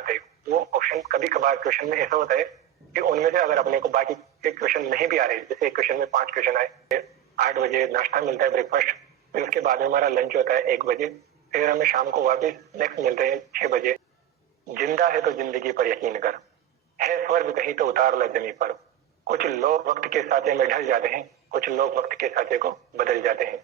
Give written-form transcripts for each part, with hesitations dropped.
आते हैं, वो ऑप्शन कभी कभार क्वेश्चन में ऐसा होता है कि उनमें से अगर अपने को बाकी के क्वेश्चन नहीं भी आ रहे, जैसे एक क्वेश्चन में 5 क्वेश्चन आए, 8 बजे नाश्ता मिलता है, ब्रेकफास्ट, फिर उसके बाद में हमारा लंच होता है 1 बजे, फिर हमें शाम को वापस नेक्स्ट मिलते हैं 6 बजे। जिंदा है तो जिंदगी पर यकीन कर, है स्वर्ग कहीं तो उतार ला जमीन पर। कुछ लोग वक्त के साथे में ढल जाते हैं, कुछ लोग वक्त के साथे को बदल जाते हैं।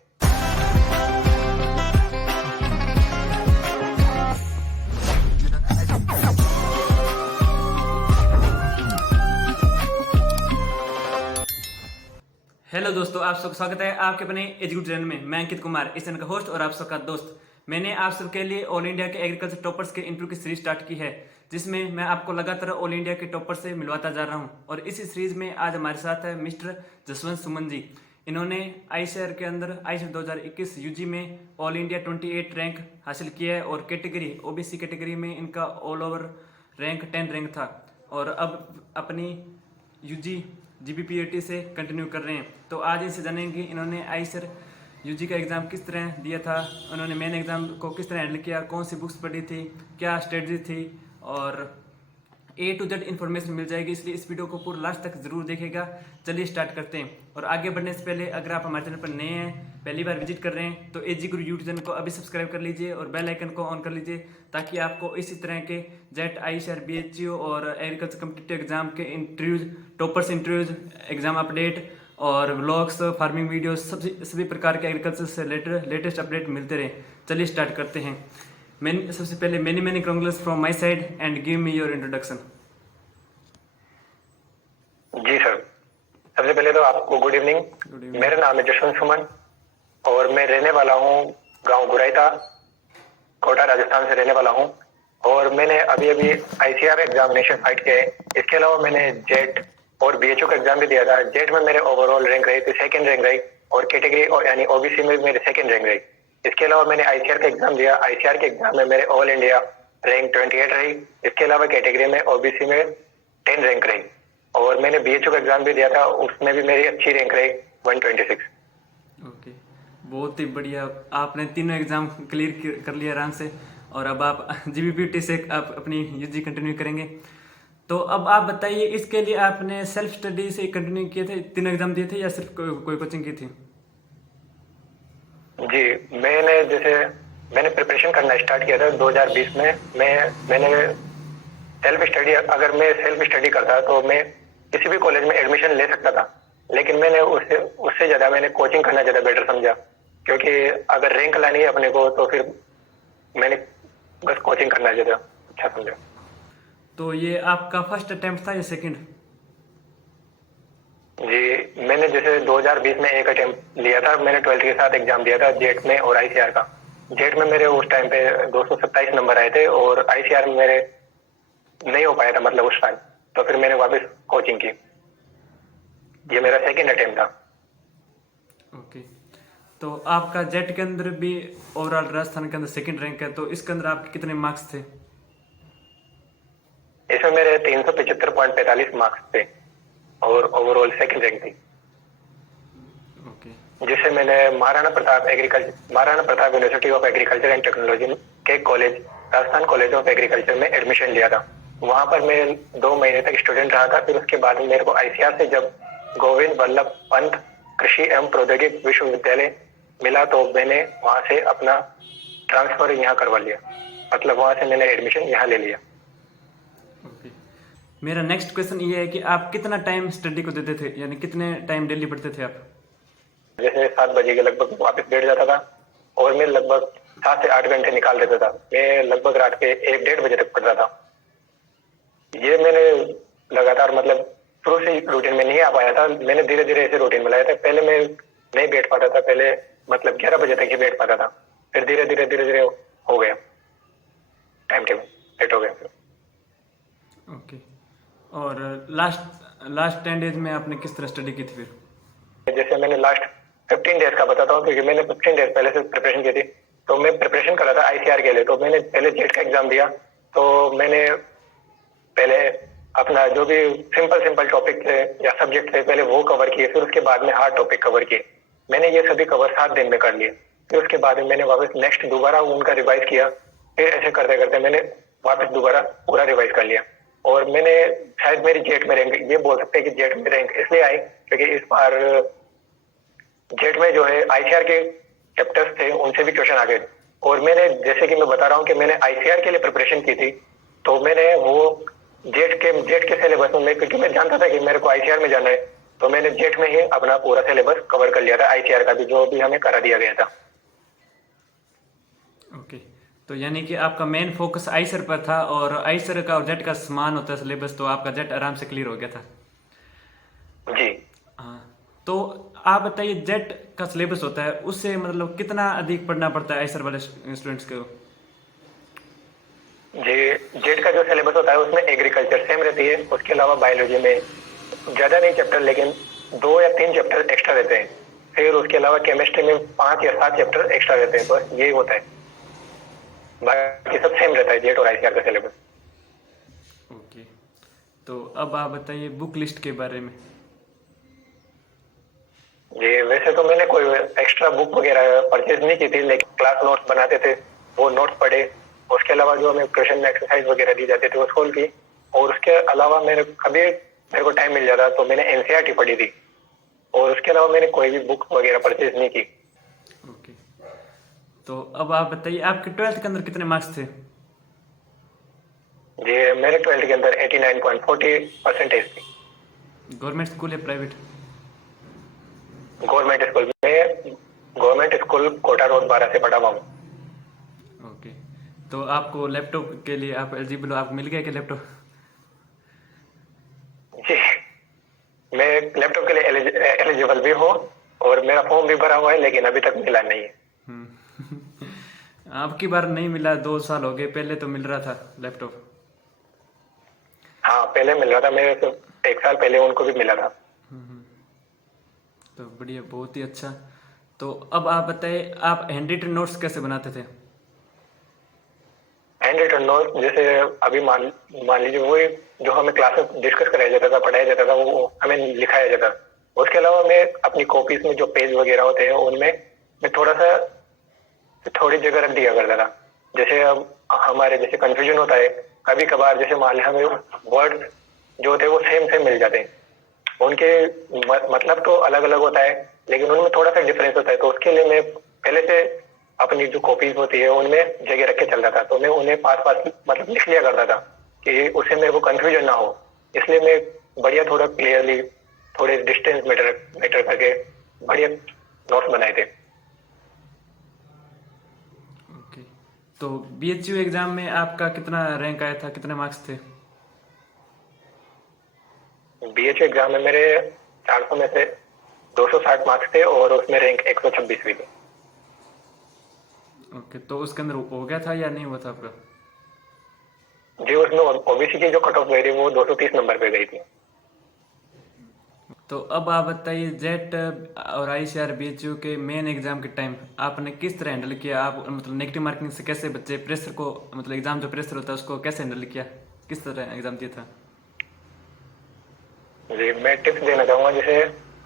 हेलो दोस्तों, आप सबका स्वागत है आपके अपने एजुकेट चैनल में। मैं अंकित कुमार, इस चैनल का होस्ट और आप सबका दोस्त। मैंने आप सबके लिए ऑल इंडिया के एग्रीकल्चर टॉपर्स के इंटरव्यू की सीरीज स्टार्ट की है, जिसमें मैं आपको लगातार ऑल इंडिया के टॉपर से मिलवाता जा रहा हूं। और इसी सीरीज में आज हमारे साथ है मिस्टर जसवंत सुमन जी। इन्होंने आईसीआर के अंदर आईसीआर 2021 यूजी में ऑल इंडिया 28 रैंक हासिल किया है और कैटेगरी ओबीसी कैटेगरी में इनका ऑल ओवर रैंक 10 रैंक था। और अब अपनी यूजी जीबीपीएटी से कंटिन्यू कर रहे हैं। तो आज इनसे जानेंगे इन्होंने आईसीआर यूजी का एग्ज़ाम किस तरह दिया था, उन्होंने मेन एग्ज़ाम को किस तरह हैंडल किया, कौन सी बुक्स पढ़ी थी, क्या स्ट्रेटजी थी, और A to Z इन्फॉर्मेशन मिल जाएगी। इसलिए इस वीडियो को पूरा लास्ट तक जरूर देखेगा। चलिए स्टार्ट करते हैं। और आगे बढ़ने से पहले अगर आप हमारे चैनल पर नए हैं, पहली बार विजिट कर रहे हैं, तो एजी गुरु यूट्यूब चैनल को अभी सब्सक्राइब कर लीजिए और बेल आइकन को ऑन कर लीजिए, ताकि आपको इसी तरह के जेट आईसीआर बीएचयू और एग्रीकल्चर कॉम्पिटिटिव एग्जाम के interviews, toppers interviews, exam update और व्लॉग्स, फार्मिंग वीडियोज, सभी प्रकार के एग्रीकल्चर से रिलेटेड लेटेस्ट अपडेट मिलते रहे। चलिए स्टार्ट करते हैं। सबसे पहले many congrats from my side and give me your introduction. जी सर, सबसे पहले तो आपको गुड इवनिंग। मेरा नाम है जसवंत सुमन और मैं रहने वाला हूँ गांव गुराइता, कोटा, राजस्थान से रहने वाला हूँ। और मैंने अभी आईसीआर एग्जामिनेशन फाइट किया है। इसके अलावा मैंने जेट और बीएचओ का एग्जाम भी दिया था। जेट में मेरे ओवरऑल रैंक रही थी 2nd रैंक रही, और कैटेगरी और यानी ओबीसी में मेरे 2nd रैंक रही। इसके अलावा मैंने आईसीआर का एग्जाम दिया। आईसीआर के एग्जाम में मेरे ऑल इंडिया रैंक 28 रही। इसके अलावा कैटेगरी में ओबीसी में 10 रैंक रही। और मैंने बीएचओ का एग्जाम भी दिया था, उसमें भी मेरी अच्छी रैंक रही 126। ओके, बहुत ही बढ़िया। आपने तीनों एग्जाम क्लियर कर लिया आराम से, और अब आप जीबीपीटी से आप अपनी यूजी कंटिन्यू करेंगे। तो अब आप बताइए, इसके लिए आपने सेल्फ स्टडी से कंटिन्यू किए थे, तीनों एग्जाम दिए थे, या सिर्फ कोई कोचिंग की थी? जी, मैंने प्रिपरेशन करना स्टार्ट किया था 2020 में। मैंने सेल्फ स्टडी, अगर मैं सेल्फ स्टडी करता तो मैं किसी भी कॉलेज में एडमिशन ले सकता था, लेकिन मैंने उससे ज्यादा मैंने कोचिंग करना ज्यादा बेटर समझा, क्योंकि अगर रैंक लानी है अपने को तो फिर मैंने बस कोचिंग करना ज्यादा अच्छा समझा। तो ये आपका फर्स्ट अटेम्प्ट था या सेकंड? जी, मैंने जैसे 2020 में एक अटेम्प्ट लिया था। मैंने 12th के साथ एग्जाम दिया था जेट में और आईसीआर का। जेट में मेरे उस टाइम पे 227 नंबर आए थे और आईसीआर में मेरे नहीं हो पाया था, मतलब उस टाइम। तो फिर मैंने वापस कोचिंग की। ये मेरा 2nd अटेम्प्ट था। ओके, तो आपका जेट के अंदर भी ओवरऑल राजस्थान के अंदर 2nd रैंक है, तो इसके अंदर आपके कितने मार्क्स थे? इसमें मेरे 375.45 मार्क्स थे और ओवरऑल 2nd रैंक थी। ओके, जिससे मैंने Maharana Pratap university of agriculture and technology के college, Rajasthan college of agriculture में एडमिशन लिया था। वहां पर मैं 2 महीने तक स्टूडेंट रहा था। फिर उसके बाद मेरे को आईसीआर से जब गोविंद वल्लभ पंत कृषि एवं प्रौद्योगिक विश्वविद्यालय मिला, तो मैंने वहां से अपना ट्रांसफर यहाँ करवा लिया, मतलब वहां से मैंने एडमिशन यहाँ ले लिया। ओके, मेरा नेक्स्ट क्वेश्चन ये है कि आप कितना टाइम स्टडी को देते थे, यानी कितने टाइम डेली पढ़ते थे आप? जैसे 7 बजे के लगभग वापस बैठ जाता था और मैं लगभग 7 से 8 घंटे निकाल देता था। मैं लगभग रात के 1-1:30 बजे तक पढ़ता था। ये मैंने लगातार, मतलब शुरू से रूटीन में नहीं आ पाया था। मैंने धीरे धीरे ऐसे रूटीन में लाया था। पहले मैं नहीं बैठ पाता था, पहले मतलब 11 बजे तक ही बैठ पाता था। फिर धीरे धीरे हो गया, टाइम टेबल सेट हो गया। ओके, और लास्ट 10 डेज में आपने किस तरह स्टडी की थी फिर? जैसे मैंने लास्ट 15 डेज का बताता हूँ, क्योंकि मैंने 15 डेज पहले से प्रिपरेशन की थी। तो मैं प्रिपरेशन कर रहा था आईसीआर के लिए। तो मैंने पहले जेट का एग्जाम दिया। तो मैंने पहले अपना जो भी सिंपल टॉपिक थे या सब्जेक्ट थे, पहले वो कवर किए। फिर उसके बाद में हार्ड टॉपिक कवर किए। मैंने ये सभी कवर 7 दिन में कर लिए। फिर उसके बाद में मैंने वापस नेक्स्ट दोबारा उनका रिवाइज किया। फिर ऐसे करते करते मैंने वापस दोबारा पूरा रिवाइज कर लिया। और मैंने शायद मेरी जेट में रैंक, ये बोल सकते हैं कि जेट में रैंक इसलिए आई क्योंकि इस बार जेट में जो है आईसीआर के चैप्टर्स थे, उनसे भी क्वेश्चन आ गए। और मैंने, जैसे कि मैं बता रहा हूँ कि मैंने आईसीआर के लिए प्रिपरेशन की थी, तो मैंने वो जेट के सिलेबस में, क्योंकि मैं जानता था कि मेरे को आईसीआर में जाना है, तो मैंने जेट में ही अपना पूरा सिलेबस कवर कर लिया था, आईसीआर का भी जो भी हमें करा दिया गया था। ओके, तो यानी कि आपका मेन फोकस आईसर पर था, और आईसर का और जेट का समान होता है सिलेबस, तो आपका जेट आराम से क्लियर हो गया था। जी हाँ, तो आप बताइए, जेट का सिलेबस होता है, उससे मतलब कितना अधिक पढ़ना पड़ता है आईसर वाले स्टूडेंट्स को? जी, जेट का जो सिलेबस होता है उसमें एग्रीकल्चर सेम रहती है, उसके अलावा बायोलॉजी में ज्यादा नहीं चैप्टर, लेकिन 2 या 3 चैप्टर एक्स्ट्रा रहते हैं। फिर उसके अलावा केमिस्ट्री में 5 या 7 चैप्टर एक्स्ट्रा रहते हैं, बस यही होता है। बाकी सब सेम रहता है जेट और आईसीआर का सिलेबस। ओके, तो अब आप बताइए बुक लिस्ट के बारे में। जी, वैसे तो मैंने कोई एक्स्ट्रा बुक वगैरह परचेज नहीं की थी, लेकिन क्लास नोट्स बनाते थे, वो नोट्स पढ़े। उसके अलावा जो हमें क्वेश्चन एक्सरसाइज वगैरह दी जाती थी वो सोल्व की। और उसके अलावा मेरे को टाइम मिल जाता तो मैंने एनसीईआरटी पढ़ी थी। और उसके अलावा मैंने कोई भी बुक वगैरह परचेज नहीं की। ओके, तो अब आप बताइए आपके 12th के अंदर कितने मार्क्स थे? जी, मेरे 12th के अंदर 89.40% थी। गवर्नमेंट स्कूल या प्राइवेट? गवर्नमेंट स्कूल में, गवर्नमेंट स्कूल कोटा रोड 12 से पढ़ा हुआ हूँ। ओके, तो आपको लैपटॉप के लिए आप एलिजिबल हो, आपको मिल गया क्या लैपटॉप? जी, मैं लैपटॉप के लिए एलिजिबल भी हूँ और मेरा फॉर्म भी भरा हुआ है, लेकिन अभी तक मिला नहीं है। आपकी बार नहीं मिला, 2 साल हो गए, पहले तो मिल रहा था लैपटॉप। हाँ, पहले मिल रहा था, मेरे तो 1 साल पहले उनको भी मिला था। तो बढ़िया, बहुत ही अच्छा। तो अब आप बताइए आप हैंड रिटन नोट्स कैसे बनाते थे? हैंड रिटन नोट, जैसे अभी मान मान लीजिए वही जो हमें क्लास में डिस्कस कराया जाता था, पढ़ाया जाता था, वो हमें लिखाया जाता। उसके अलावा मैं अपनी कॉपीज में जो पेज वगैरह होते हैं उनमें मैं थोड़ी जगह रख दिया करता था। जैसे अब हमारे जैसे कंफ्यूजन होता है कभी कभार, जैसे मान लिया हमें वर्ड जो होते हैं वो सेम सेम मिल जाते हैं, उनके मतलब तो अलग अलग होता है, लेकिन उनमें थोड़ा सा डिफरेंस होता है। तो उसके लिए मैं पहले से अपनी जो कॉपीज होती है उनमें जगह रख के चलता था, तो मैं उन्हें पास पास मतलब लिख लिया करता था कि उससे मेरे को कंफ्यूजन ना हो। इसलिए मैं बढ़िया थोड़ा क्लियरली, थोड़े डिस्टेंस मेटर करके बढ़िया नोट्स बनाए थे। ओके, तो बीएचयू एग्जाम में आपका कितना रैंक आया था, कितने मार्क्स थे? बीएचयू एग्जाम में मेरे 400 में से 260 मार्क्स थे और उसमें रैंक 126 भी थी। ओके, तो उसके अंदर हो गया था या नहीं हुआ था आपका? जी, उसमें ओबीसी की जो कट ऑफ गई थी वो 230 नंबर पे गई थी। तो अब आप बताइए जेट और आईसीआर बीएचयू के मेन एग्जाम के टाइम आपने किस तरह हैंडल किया? आप मतलब नेगेटिव मार्किंग से कैसे बचे, प्रेशर को, मतलब एग्जाम जो प्रेशर होता है उसको कैसे हैंडल किया, किस तरह एग्जाम दिया था? जी, मैं टिप्स देना चाहूंगा। जैसे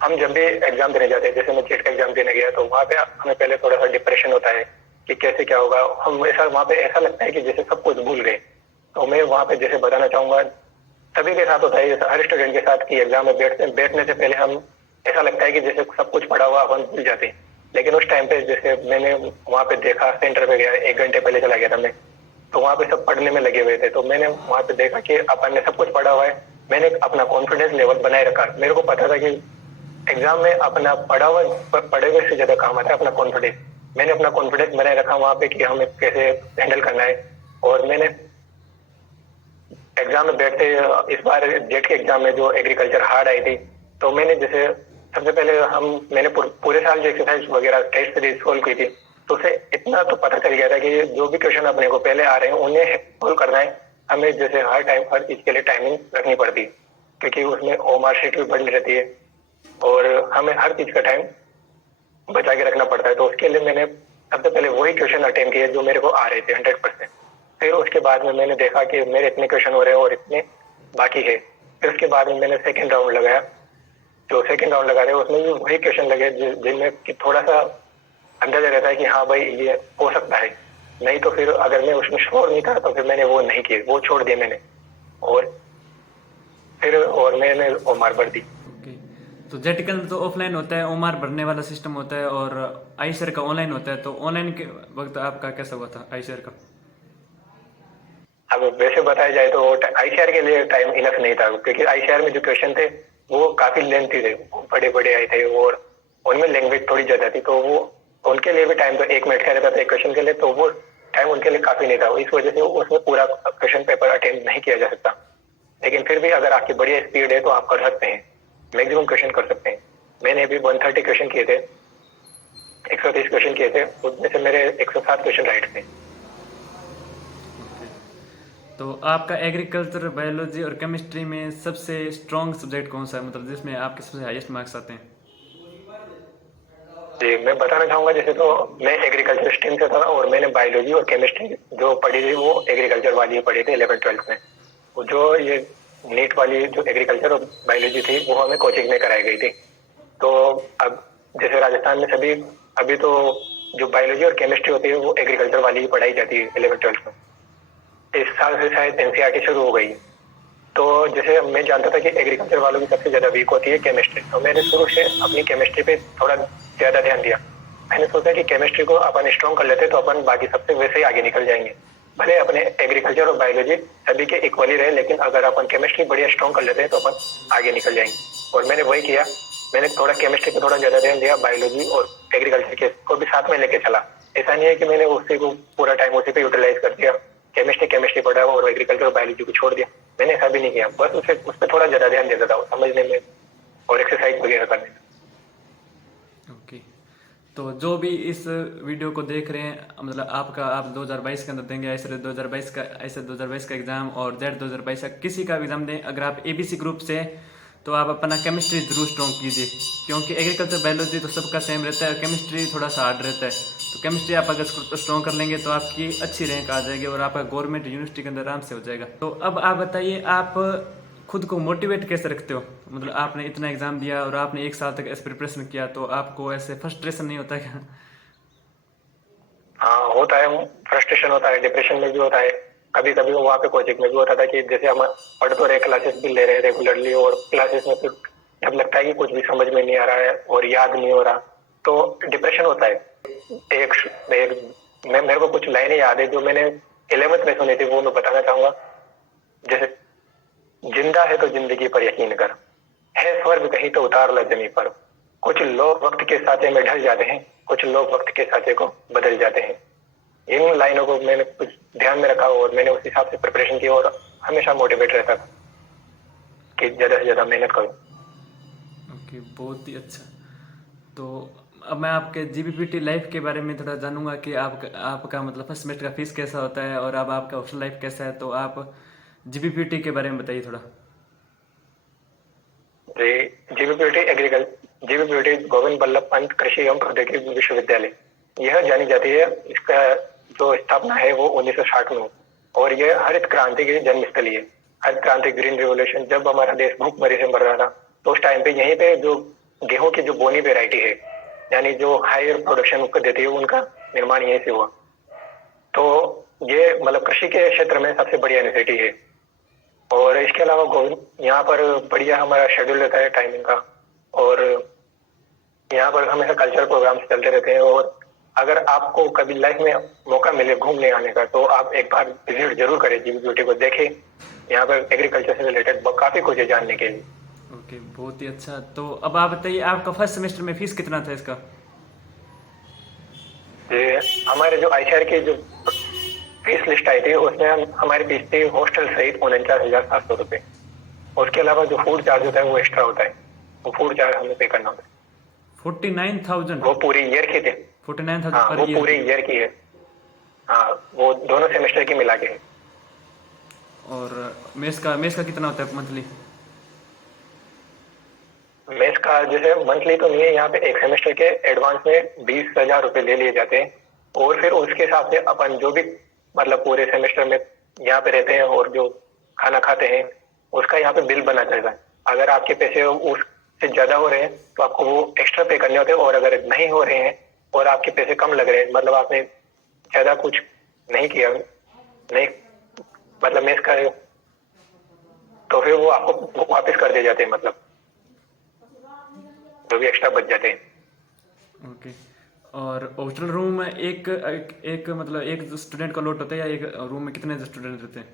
हम जब भी एग्जाम देने जाते हैं, जैसे मैं जेट का एग्जाम देने गया तो वहाँ पे हमें पहले थोड़ा सा डिप्रेशन होता है कि कैसे क्या होगा। हम ऐसा वहाँ पे ऐसा लगता है कि जैसे सब कुछ भूल गए। तो मैं वहाँ पे जैसे बताना चाहूंगा, सभी के साथ होता है, जैसे हर स्टूडेंट के साथ, कि एग्जाम में बैठने से पहले हम ऐसा लगता है कि जैसे सब कुछ पढ़ा हुआ अपन भूल जाते हैं। लेकिन उस टाइम पे जैसे मैंने वहाँ पे देखा, सेंटर पे गया, 1 घंटे पहले चला गया था मैं, तो वहाँ पे सब पढ़ने में लगे हुए थे। तो मैंने वहाँ पे देखा कि अपन ने सब कुछ पढ़ा हुआ है। मैंने अपना कॉन्फिडेंस लेवल बनाए रखा। मेरे को पता था कि एग्जाम में अपना पढ़े हुए से ज्यादा काम आता है अपना कॉन्फिडेंस। मैंने अपना कॉन्फिडेंस बनाए रखा वहाँ पे कि हमें कैसे हैंडल करना है। और मैंने एग्जाम में बैठते, इस बार जेट के एग्जाम में जो एग्रीकल्चर हार्ड आई थी, तो मैंने जैसे सबसे पहले मैंने पूरे साल जो एक्सरसाइज वगैरह टेस्ट सीरीज सोल्व की थी, तो उसे इतना तो पता चल गया था कि जो भी क्वेश्चन अपने को पहले आ रहे हैं उन्हें सोल्व करना है। हमें जैसे हर चीज के लिए टाइमिंग रखनी पड़ती, क्योंकि उसमें ओमार शीट भी बढ़नी रहती है और हमें हर चीज का टाइम बचा के रखना पड़ता है। तो उसके लिए मैंने सबसे पहले वही क्वेश्चन अटेम्प्ट किए जो मेरे को आ रहे थे 100%। फिर उसके बाद में मैंने देखा कि मेरे इतने क्वेश्चन हो रहे हैं और इतने बाकी है। फिर उसके बाद में मैंने सेकंड राउंड लगाया। जो सेकंड राउंड लगा रहे हैं उसमें भी वही क्वेश्चन लगे जिनमें कि थोड़ा सा अंदाजा रहता है कि हाँ भाई ये हो सकता है। नहीं तो फिर अगर मैं उसमें श्योर नहीं था तो फिर मैंने वो नहीं किए, वो छोड़ दिए मैंने। और मैंने ओमार भर दी। ओके, तो जेटिकल तो ऑफलाइन होता है, ओमार भरने वाला सिस्टम होता है, और आईशर का ऑनलाइन होता है। तो ऑनलाइन के वक्त आपका कैसा हुआ था आईशर का? अब वैसे बताया जाए तो आईसीआर के लिए टाइम इनफ नहीं था, क्योंकि आईसीआर में जो क्वेश्चन थे वो काफी लेंथी थे, बड़े बड़े आए थे और उनमें लैंग्वेज थोड़ी ज्यादा थी, तो वो उनके लिए भी टाइम तो 1 मिनट का रहता था एक क्वेश्चन के लिए, तो वो टाइम उनके लिए काफी नहीं था। इस वजह से उसमें पूरा क्वेश्चन पेपर अटेम्प्ट नहीं किया जा सकता। लेकिन फिर भी अगर आपकी बढ़िया स्पीड है तो आप कर सकते हैं, मैक्सिमम क्वेश्चन कर सकते हैं। मैंने अभी 130 क्वेश्चन किए थे, 130 क्वेश्चन किए थे, उसमें से मेरे 107 क्वेश्चन राइट थे। तो आपका एग्रीकल्चर, बायोलॉजी और केमिस्ट्री में सबसे स्ट्रॉन्ग सब्जेक्ट कौन सा है, मतलब जिसमें आपके सबसे हाईएस्ट मार्क्स आते हैं? जी, मैं बताना चाहूंगा, जैसे तो मैं एग्रीकल्चर स्ट्रीम से था और मैंने बायोलॉजी और केमिस्ट्री जो पढ़ी थी वो एग्रीकल्चर वाली ही पढ़ी थी 11th-12th में। वो जो ये नीट वाली जो एग्रीकल्चर और बायोलॉजी थी वो हमें कोचिंग में कराई गई थी। तो अब जैसे राजस्थान में सभी अभी तो जो बायोलॉजी और केमिस्ट्री होती है वो एग्रीकल्चर वाली ही पढ़ाई जाती है 11th-12th में। इस साल से शायद एनसीईआरटी शुरू हो गई है। तो जैसे मैं जानता था कि एग्रीकल्चर वालों की सबसे ज्यादा वीक होती है केमिस्ट्री, तो मैंने शुरू से अपनी केमिस्ट्री पे थोड़ा ज्यादा ध्यान दिया। मैंने सोचा कि केमिस्ट्री को अपन स्ट्रॉन्ग कर लेते तो अपन बाकी सबसे वैसे ही आगे निकल जाएंगे। भले अपने एग्रीकल्चर और बायोलॉजी सभी के इक्वली रहे, लेकिन अगर अपन केमिस्ट्री बढ़िया स्ट्रॉन्ग कर लेते हैं तो अपन आगे निकल जाएंगे। और मैंने वही किया। मैंने थोड़ा केमिस्ट्री पे थोड़ा ज्यादा ध्यान दिया, बायोलॉजी और एग्रीकल्चर के को भी साथ में लेके चला। ऐसा नहीं है कि मैंने उसी को पूरा टाइम उसी पे यूटिलाइज कर दिया, केमिस्ट्री पढ़ा और एग्रीकल्चर और बायोलॉजी को छोड़ दिया। मैंने ऐसा भी नहीं किया, बस उस पर थोड़ा ज्यादा ध्यान देता था समझने में और एक्सरसाइज वगैरह करने में। ओके, तो जो भी इस वीडियो को देख रहे हैं, मतलब आप 2022 के अंदर देंगे ऐसे 2022 का एग्जाम, और जेड 2022 का किसी का एग्जाम दें, अगर आप एबीसी ग्रुप से हैं तो आप अपना केमिस्ट्री जरूर स्ट्रॉन्ग कीजिए, क्योंकि एग्रीकल्चर, बायोलॉजी तो सबका सेम रहता है, केमिस्ट्री थोड़ा सा हार्ड रहता है। तो केमिस्ट्री आप अगर स्ट्रॉन्ग कर लेंगे तो आपकी अच्छी रैंक आ जाएगी और आपका गवर्नमेंट यूनिवर्सिटी के अंदर आराम से हो जाएगा। तो अब आप बताइए, आप खुद को मोटिवेट कैसे रखते हो? मतलब आपने इतना एग्जाम दिया और आपने 1 साल तक ऐसे प्रिपरेशन किया, तो आपको ऐसे फ्रस्ट्रेशन नहीं होता क्या? हाँ होता है, फ्रस्ट्रेशन होता है, डिप्रेशन में भी होता है। कभी कभी वहाँ पे कोचिंग में भी होता था कि जैसे हम पढ़ तो रहे, क्लासेस भी ले रहे हैं रेगुलरली, और क्लासेस में फिर जब लगता है कि कुछ भी समझ में नहीं आ रहा है और याद नहीं हो रहा तो डिप्रेशन होता है। एक, मेरे को कुछ लाइनें याद है जो मैंने 11th में सुनी थी, वो मैं बताना चाहूंगा। जैसे, जिंदा है तो जिंदगी पर यकीन कर, है स्वर्ग कहीं तो उतार ला जमीन पर, कुछ लोग वक्त के साथे में ढल जाते हैं, कुछ लोग वक्त के साथे को बदल जाते हैं। इन लाइनों को मैंने कुछ ध्यान में रखा और मैंने उस हिसाब से प्रिपरेशन की और हमेशा मोटिवेट रहता था कि ज्यादा से ज्यादा मेहनत करूं। ओके, बहुत ही अच्छा। तो अब मैं आपके जीबीपीटी लाइफ के बारे में थोड़ा जानूंगा कि आपका मतलब फर्स्ट सेमेस्टर का फीस कैसा होता है और अब आपका हॉस्टल लाइफ कैसा है। तो आप जीबीपीटी के बारे में बताइए थोड़ा। जी, जीबीपीटी गोविंद बल्लभ पंत कृषि एवं प्रौद्योगिकी विश्वविद्यालय, यह जानी जाती है, इसका जो स्थापना है वो 1960 में हुई और यह हरित क्रांति की जन्मस्थली है। हरित क्रांति, ग्रीन रिवोल्यूशन, जब हमारा देश भूखमरी से मर रहा था तो उस टाइम पे यहीं पे जो गेहूं की जो बोनी वेराइटी है, यानी जो हायर प्रोडक्शन देती है, उनका निर्माण यहीं से हुआ। तो ये मतलब कृषि के क्षेत्र में सबसे बढ़िया यूनिवर्सिटी है। और इसके अलावा गोविंद यहाँ पर बढ़िया हमारा शेड्यूल रहता है टाइमिंग का, और यहाँ पर हमेशा कल्चरल प्रोग्राम्स चलते रहते हैं। और अगर आपको कभी लाइफ में मौका मिले घूमने आने का तो आप एक बार विजिट जरूर करें, जीबीपीटी को देखें। यहाँ पर एग्रीकल्चर से रिलेटेड काफी कुछ है जानने के लिए। ओके, बहुत ही अच्छा। तो अब आप बताइए, आपका फर्स्ट सेमेस्टर में फीस कितना था इसका? हमारे जो आईसीआर की जो फीस लिस्ट आई थी उसमें हमारी फीस थी हॉस्टल सहित 49,700 रुपए। उसके अलावा जो फूड चार्ज होता है वो एक्स्ट्रा होता है, वो फूड चार्ज हमें पे करना होता है। 49,000? वो पूरी ईयर की थी। 49,000 हाँ, पर वो ईयर पूरी की? ईयर की है। हाँ, वो दोनों सेमेस्टर की मिला के है। और मेस का कितना होता है मंथली? मेस का जैसे मंथली तो नहीं है, यहाँ पे एक सेमेस्टर के एडवांस में 20,000 रुपए ले लिए जाते हैं और फिर उसके हिसाब से अपन जो भी मतलब पूरे सेमेस्टर में यहाँ पे रहते हैं और जो खाना खाते हैं उसका यहाँ पे बिल बना जाएगा। अगर आपके पैसे उससे ज्यादा हो रहे हैं तो आपको वो एक्स्ट्रा पे करने होते हैं, और अगर नहीं हो रहे हैं और आपके पैसे कम लग रहे हैं, मतलब आपने ज्यादा कुछ नहीं किया, नहीं मतलब मेस का, तो फिर वो आपको वापस कर दे जाते हैं, मतलब जो भी एक्स्ट्रा बच जाते हैं। ओके। और हॉस्टल रूम में एक मतलब एक स्टूडेंट का लोट होता है या एक रूम में कितने स्टूडेंट रहते हैं?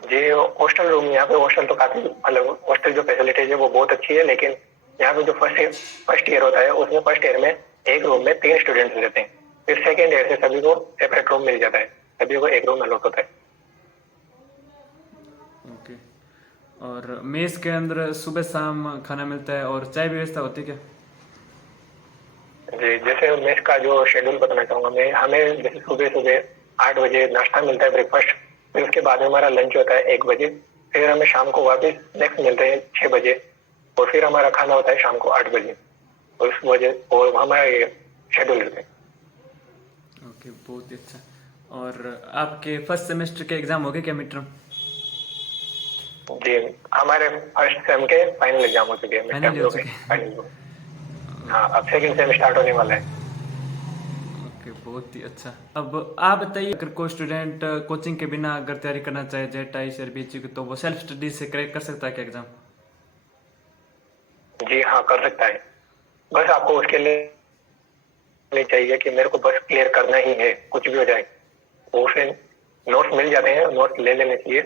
जी हॉस्टल रूम, यहाँ पे हॉस्टल तो काफी मतलब हॉस्टल जो फैसिलिटीज है वो बहुत अच्छी है, लेकिन यहाँ पे जो फर्स्ट ईयर होता है उसमें फर्स्ट ईयर में एक रूम में 3 स्टूडेंट्स रहते हैं। फिर सेकेंड ईयर से सभी को सेपरेट रूम मिल जाता है, सभी को एक रूम अलॉट होता है। ओके। और मेस के अंदर सुबह शाम खाना मिलता है और चाय व्यवस्था होती है क्या? जी जैसे मेस का जो शेड्यूल बताना चाहूंगा मैं, हमें जैसे सुबह सुबह 8 बजे नाश्ता मिलता है, ब्रेकफास्ट। फिर उसके बाद में हमारा लंच होता है 1 बजे। फिर हमें शाम को वापस स्नैक्स मिलते हैं 6 बजे। और फिर हमारा खाना होता है शाम को 8 बजे। और उस वजह और हमारा ये शेड्यूल रहता है। ओके, बहुत ही अच्छा। और आपके फर्स्ट सेमेस्टर के एग्जाम हो गए क्या, मिड टर्म? जी हमारे फर्स्ट सेम के फाइनल एग्जाम हो चुके हैं, मिड फाइनल टर्म हो हो गए चुके हैं? फाइनल हो। हाँ अब सेकंड सेम स्टार्ट होने वाला है। ओके, बहुत ही अच्छा। अब आप बताइए, अगर कोई स्टूडेंट कोचिंग के बिना अगर तैयारी करना चाहे जेट आई सर बीच की, तो वो सेल्फ स्टडी से क्रैक कर सकता है क्या एग्जाम? जी हाँ कर सकता है। बस आपको उसके लिए नहीं चाहिए कि मेरे को बस क्लियर करना ही है, कुछ भी हो जाए। वो फिर नोट्स मिल जाते हैं, नोट्स ले लेने चाहिए,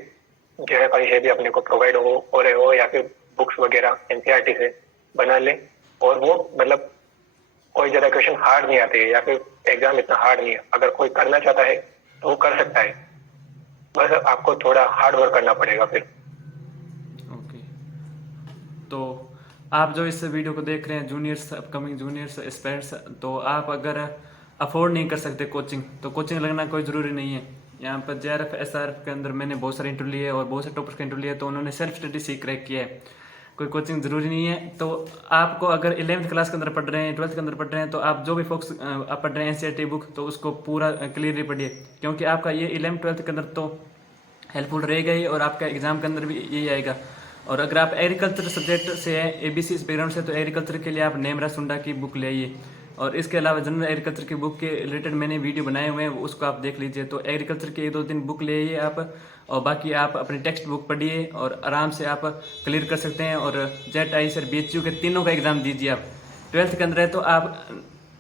जो है कहीं से भी अपने को प्रोवाइड हो रहे हो, या फिर बुक्स वगैरह एनसीईआरटी से बना ले। और वो मतलब कोई ज्यादा क्वेश्चन हार्ड नहीं आते हैं, या फिर एग्जाम इतना हार्ड नहीं है। अगर कोई करना चाहता है तो वो कर सकता है, बस आपको थोड़ा हार्ड वर्क करना पड़ेगा फिर। ओके। तो आप जो इस वीडियो को देख रहे हैं, जूनियर्स, अपकमिंग जूनियर्स एस्पिरेंट्स, तो आप अगर अफोर्ड नहीं कर सकते कोचिंग, तो कोचिंग लगना कोई ज़रूरी नहीं है। यहाँ पर जेआरएफ एसआरएफ के अंदर मैंने बहुत सारे इंटरव्यू लिए और बहुत से टॉपर्स का इंटरव्यू लिया, तो उन्होंने सेल्फ स्टडी से क्रैक किया है। कोई कोचिंग ज़रूरी नहीं है। तो आपको अगर 11th क्लास के अंदर पढ़ रहे हैं, 12th के अंदर पढ़ रहे हैं, तो आप जो भी फोक्स आप पढ़ रहे हैं एनसीईआरटी बुक, तो उसको पूरा क्लियरली पढ़िए, क्योंकि आपका ये 11th 12th के अंदर तो हेल्पफुल रहेगा ही, और आपका एग्जाम के अंदर भी यही आएगा। और अगर आप एग्रीकल्चर सब्जेक्ट से हैं, एबीसी बैकग्राउंड से, तो एग्रीकल्चर के लिए आप नेमरा सुंडा की बुक ले आइए। और इसके अलावा जनरल एग्रीकल्चर की बुक के रिलेटेड मैंने वीडियो बनाए हुए हैं, उसको आप देख लीजिए। तो एग्रीकल्चर के 1-2 दिन बुक ले आइए आप, और बाकी आप अपनी टेक्स्ट बुक पढ़िए और आराम से आप क्लियर कर सकते हैं। और जेट आई सर बीएचयू के तीनों का एग्जाम दीजिए आप। 12th के अंदर है तो आप,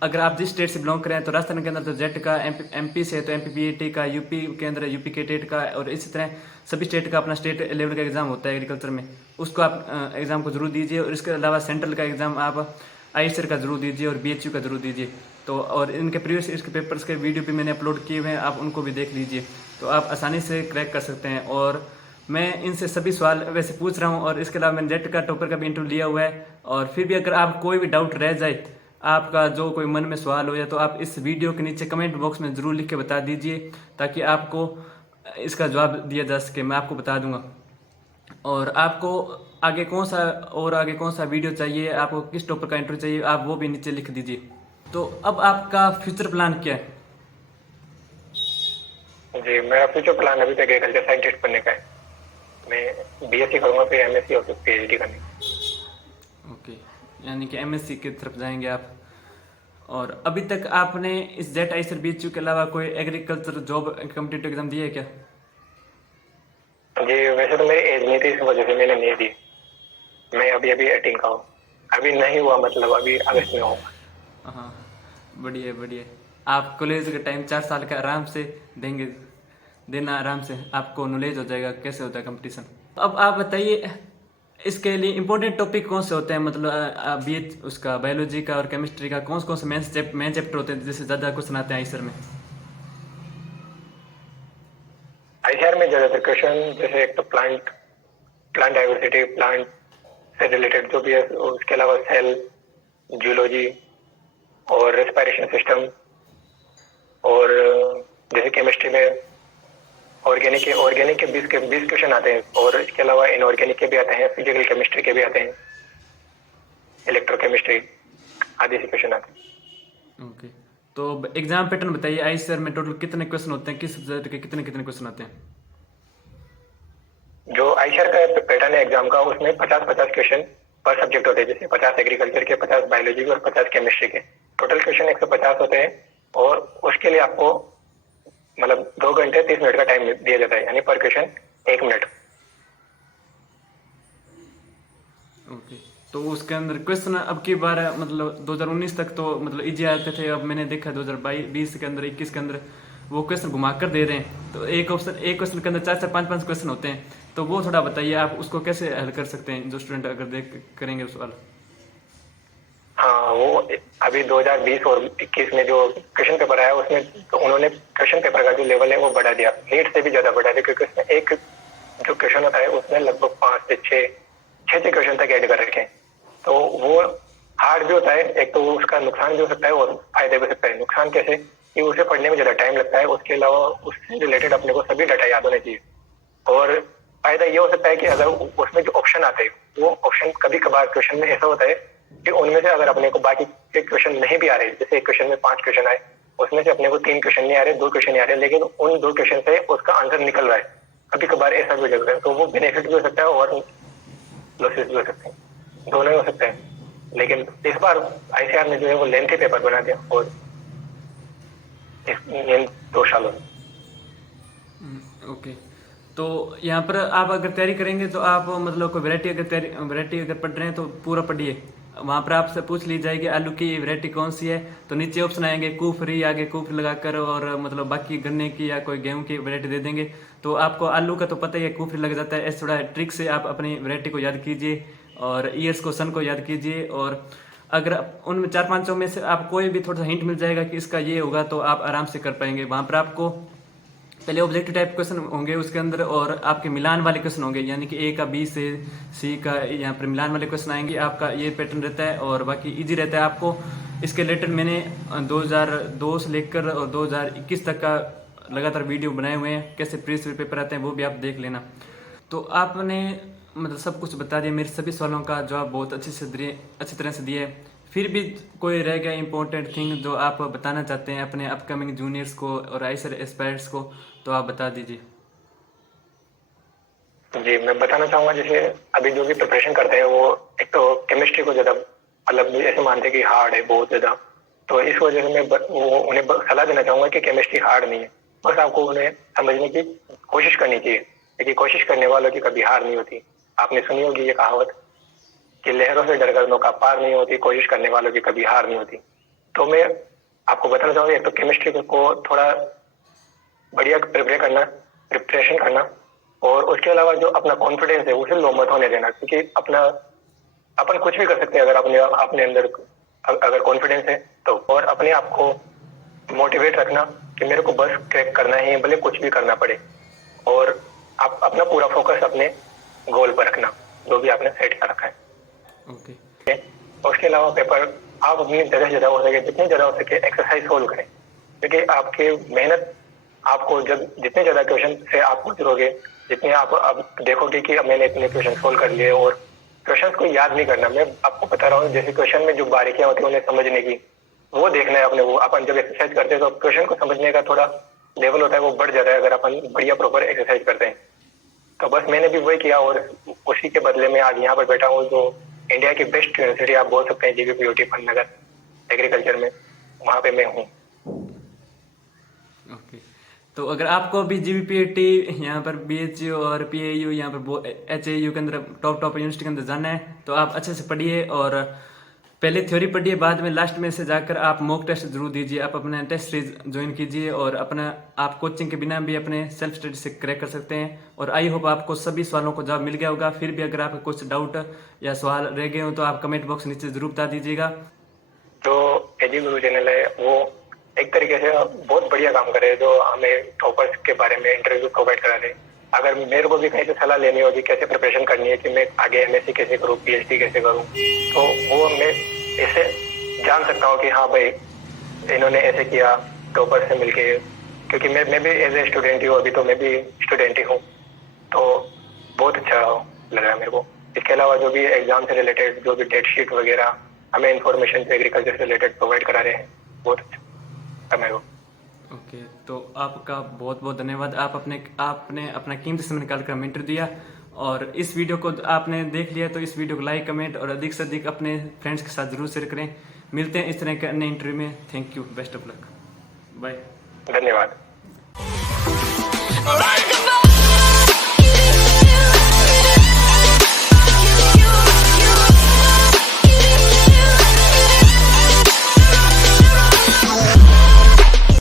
अगर आप जिस स्टेट से बिलोंग करें, तो राजस्थान के अंदर तो जेट का, एमपी से तो एमपी पीएटी का, यूपी के अंदर यूपी के टेट का, और इसी तरह सभी स्टेट का अपना स्टेट लेवल का एग्जाम होता है एग्रीकल्चर में, उसको आप एग्जाम को जरूर दीजिए। और इसके अलावा सेंट्रल का एग्जाम आप आईसर का जरूर दीजिए और बीएचयू का जरूर दीजिए। तो और इनके प्रीवियस इसके पेपर्स के वीडियो भी मैंने अपलोड किए हुए हैं, आप उनको भी देख लीजिए, तो आप आसानी से क्रैक कर सकते हैं। और मैं इनसे सभी सवाल वैसे पूछ रहा हूँ, और इसके अलावा मैंने जेट का टॉपर का भी इंटरव्यू लिया हुआ है। और फिर भी अगर आप कोई भी डाउट रह जाए, आपका जो कोई मन में सवाल हो जाए, तो आप इस वीडियो के नीचे कमेंट बॉक्स में ज़रूर लिख के बता दीजिए, ताकि आपको इसका जवाब दिया जा सके, मैं आपको बता दूंगा। और आपको आगे कौन सा वीडियो चाहिए, आपको किस टॉपिक का इंटरव्यू चाहिए, आप वो भी नीचे लिख दीजिए। तो अब आपका फ्यूचर प्लान क्या है? जी मेरा फ्यूचर प्लान अभी तक एग्रीकल्चर साइंटिस्ट बनने का है। मैं बीएससी करूंगा, फिर एमएससी और फिर पीएचडी करनी। ओके, यानी कि एमएससी की तरफ जाएंगे आप। और अभी तक आपने इस जेट आई सर बीएचयू के अलावा कोई एग्रीकल्चर जॉब कॉम्पिटिटिव एग्जाम दिया है क्या? जी वैसे तो मेरी एज नहीं थी, इस वजह से मैंने नहीं दी। मैं अभी 18 का हूँ, अभी नहीं हुआ, मतलब अभी अगस्त में होगा। हाँ, बढ़िया बढ़िया। आप कॉलेज के टाइम 4 साल का आराम से देना, आराम से आपको नॉलेज हो जाएगा कैसे होता है कंपटीशन। अब आप बताइए, इसके लिए इंपॉर्टेंट टॉपिक कौन से होते हैं, मतलब बीएच उसका बायोलॉजी का और केमिस्ट्री का कौन से मेन चैप्टर होते हैं जिससे ज़्यादा क्वेश्चन आते हैं आईसर में? आईसीआर में ज्यादातर क्वेश्चन जैसे एक तो प्लांट डाइवर्सिटी, प्लांट से रिलेटेड जो भी है, उसके अलावा सेल, जूलॉजी और रेस्पिरेशन सिस्टम, और जैसे केमिस्ट्री में ऑर्गेनिक के 20 क्वेश्चन आते हैं। और इसके अलावा इनऑर्गेनिक के भी आते हैं, फिजिकल केमिस्ट्री के भी आते हैं, इलेक्ट्रोकेमिस्ट्री आदि से क्वेश्चन आते हैं। ओके, तो एग्जाम पैटर्न बताइए, आईसर में टोटल कितने क्वेश्चन होते हैं, किस सब्जेक्ट के कितने कितने क्वेश्चन आते हैं? जो आईसीआर का पैटर्न है एग्जाम का, उसमें 50-50 क्वेश्चन पर सब्जेक्ट होते हैं, जैसे 50 एग्रीकल्चर के, 50 बायोलॉजी के और 50 केमिस्ट्री के। टोटल क्वेश्चन 150 होते हैं। और उसके लिए आपको मतलब 2 घंटे 30 मिनट का टाइम दिया जाता है, यानी पर क्वेश्चन 1 मिनट। ओके। तो उसके अंदर क्वेश्चन अब की बार मतलब 2019 तक तो मतलब इजी आते थे, अब मैंने देखा 2022 के अंदर 21 के अंदर वो क्वेश्चन घुमा कर दे रहे हैं। तो एक क्वेश्चन के अंदर 4-4 5-5 क्वेश्चन होते हैं। तो वो थोड़ा बताइए आप उसको कैसे हल कर सकते हैं, जो स्टूडेंट अगर देख करेंगे उस सवाल। हाँ, वो अभी 2020 और 21 में जो क्वेश्चन पेपर आया उसमें तो उन्होंने क्वेश्चन पेपर का जो लेवल है वो बढ़ा दिया, नीट से भी ज्यादा बढ़ा दिया, क्योंकि उसमें एक जो क्वेश्चन होता है उसमें लगभग 5 से 6 क्वेश्चन तक ऐड कर रखे हैं। तो वो हार्ड भी होता है, एक तो उसका नुकसान भी हो सकता है और फायदे भी हो सकता है। नुकसान कैसे कि उसे पढ़ने में ज्यादा टाइम लगता है, उसके अलावा उससे रिलेटेड अपने को सभी डाटा याद होने चाहिए। और फायदा ये हो सकता है कि अगर उसमें जो ऑप्शन आते हैं वो ऑप्शन कभी कभार क्वेश्चन में ऐसा होता है कि उनमें से अगर अपने को बाकी के क्वेश्चन नहीं भी आ रहे, जैसे एक क्वेश्चन में 5 क्वेश्चन आए, उसमें से अपने को 3 क्वेश्चन नहीं आ रहे, 2 क्वेश्चन नहीं आ रहे, लेकिन उन 2 क्वेश्चन से उसका आंसर निकल रहा है, कभी कभार ऐसा भी हो जाता है। तो वो बेनिफिट भी हो सकता है और लॉसेस भी हो सकते हैं, दोनों ही हो सकते हैं। लेकिन इस बार आईसीआर ने जो है वो लेंथी पेपर बना दिया और इन 2 सालों में। ओके। तो यहाँ पर आप अगर तैयारी करेंगे तो आप मतलब कोई वैरायटी अगर पढ़ रहे हैं तो पूरा पढ़िए। वहाँ पर आपसे पूछ ली जाएगी आलू की वैरायटी कौन सी है, तो नीचे ऑप्शन आएंगे कुफरी, आगे कुफरी लगाकर, और मतलब बाकी गन्ने की या कोई गेहूं की वैरायटी दे देंगे। तो आपको आलू का तो पता ही है, कुफरी लग जाता है। ऐसे थोड़ा ट्रिक से आप अपनी वैरायटी को याद कीजिए और ईयर्स को, सन को याद कीजिए। और अगर उनमें 4-5 में से आप कोई भी थोड़ा सा हिंट मिल जाएगा कि इसका ये होगा, तो आप आराम से कर पाएंगे। वहाँ पर आपको पहले ऑब्जेक्टिव टाइप क्वेश्चन होंगे उसके अंदर, और आपके मिलान वाले क्वेश्चन होंगे, यानी कि ए का बी से, सी का यहाँ पर मिलान वाले क्वेश्चन आएंगे। आपका ये पैटर्न रहता है और बाकी इजी रहता है आपको। इसके रिलेटेड मैंने 2002 से लेकर और 2021 तक का लगातार वीडियो बनाए हुए हैं, कैसे प्रीवियस पेपर आते हैं वो भी आप देख लेना। तो आपने मतलब सब कुछ बता दिया, मेरे सभी सवालों का जवाब बहुत अच्छी तरह से दिया है। फिर भी कोई रह गया इंपॉर्टेंट थिंग जो आप बताना चाहते हैं अपने अपकमिंग जूनियर्स को और आईसीआर एस्पायर्स को, तो आप बता दीजिए। जी, मैं बताना चाहूंगा, जैसे अभी जो भी प्रिपरेशन करते हैं वो एक तो केमिस्ट्री को ज्यादा मतलब ऐसे मानते हैं कि हार्ड है बहुत ज्यादा। तो इस वजह से मैं उन्हें सलाह देना चाहूंगा कि केमिस्ट्री हार्ड नहीं है, बस आपको उन्हें समझने की कोशिश करनी चाहिए, क्योंकि कोशिश करने वालों की कभी हार नहीं होती। आपने सुनी होगी ये कहावत कि लहरों से डरकर नौका पार नहीं होती, कोशिश करने वालों की कभी हार नहीं होती। तो मैं आपको बताना चाहूंगा, एक तो केमिस्ट्री को थोड़ा बढ़िया प्रिपरेशन करना, और उसके अलावा जो अपना कॉन्फिडेंस है उसे लो मत होने देना, क्योंकि अपन कुछ भी कर सकते हैं अगर अपने अंदर अगर कॉन्फिडेंस है तो। और अपने आप को मोटिवेट रखना कि मेरे को बस क्रैक करना ही है, भले कुछ भी करना पड़े। और आप अपना पूरा फोकस अपने गोल पर रखना जो भी आपने सेट कर रखा है। ओके। उसके अलावा पेपर आप अपनी ज्यादा से ज्यादा हो सके, जितनी ज्यादा हो सके एक्सरसाइज सोल्व करें, क्योंकि आपके मेहनत आपको जब जितने ज्यादा क्वेश्चन से आप गुजरोगे, जितने आप अब देखोगे कि अब मैंने इतने क्वेश्चन सोल्व कर लिए, और क्वेश्चन को याद नहीं करना, मैं आपको बता रहा हूँ, जैसे क्वेश्चन में जो बारीकियां होती है उन्हें समझने की वो देखना है अपने। वो अपन जब एक्सरसाइज करते हैं तो क्वेश्चन को समझने का थोड़ा लेवल होता है वो बढ़ जाता है अगर अपन बढ़िया प्रॉपर एक्सरसाइज करते हैं। तो बस मैंने भी वही किया और उसी के बदले में आज यहाँ पर बैठा हूँ, जो इंडिया की बेस्ट यूनिवर्सिटी आप बोल सकते हैं, जीबीपीयूटी फननगर एग्रीकल्चर में, वहाँ पे मैं हूँ। ओके। तो अगर आपको भी जीबीपीटी यहाँ पर बीएचयू और पीएयू यहाँ पर एचएयू के अंदर टॉप यूनिवर्सिटी के अंदर जाना है, तो आप अच्छे से पढ़िए और पहले थ्योरी पढ़िए, बाद में लास्ट में से जाकर आप मॉक टेस्ट जरूर दीजिए। आप अपना टेस्ट सीरीज ज्वाइन कीजिए और अपना आप कोचिंग के बिना भी अपने सेल्फ स्टडी से क्रैक कर सकते हैं। और आई होप आपको सभी सवालों को जवाब मिल गया होगा। फिर भी अगर आपको कुछ डाउट या सवाल रह गए हो तो आप कमेंट बॉक्स नीचे जरूर बता दीजिएगा। जो एजी गुरु चैनल है वो एक तरीके से बहुत बढ़िया काम करे, जो हमें टॉपर्स के बारे में इंटरव्यू प्रोवाइड करा रहे। अगर मेरे को भी कहीं से सलाह लेनी होगी कैसे प्रिपरेशन करनी है कि मैं आगे एमएससी कैसे करूँ, पीएचडी कैसे करूँ, तो वो मैं ऐसे जान सकता हूँ कि हाँ भाई इन्होंने ऐसे किया टॉपर से मिलके, क्योंकि मैं भी एज ए स्टूडेंट ही हूँ, अभी तो मैं भी स्टूडेंट ही हूँ, तो बहुत अच्छा लग रहा है मेरे को। इसके अलावा जो भी एग्जाम से रिलेटेड जो भी डेट शीट वगैरह हमें इन्फॉर्मेशन एग्रीकल्चर से रिलेटेड प्रोवाइड करा रहे हैं, बहुत अच्छा मेरे को। ओके, तो आपका बहुत बहुत धन्यवाद। आपने अपना कीमती समय निकाल कर हमें इंटरव्यू दिया, और इस वीडियो को आपने देख लिया तो इस वीडियो को लाइक, कमेंट और अधिक से अधिक अपने फ्रेंड्स के साथ जरूर शेयर करें। मिलते हैं इस तरह के अन्य इंटरव्यू में। Thank you, best of luck, bye, धन्यवाद।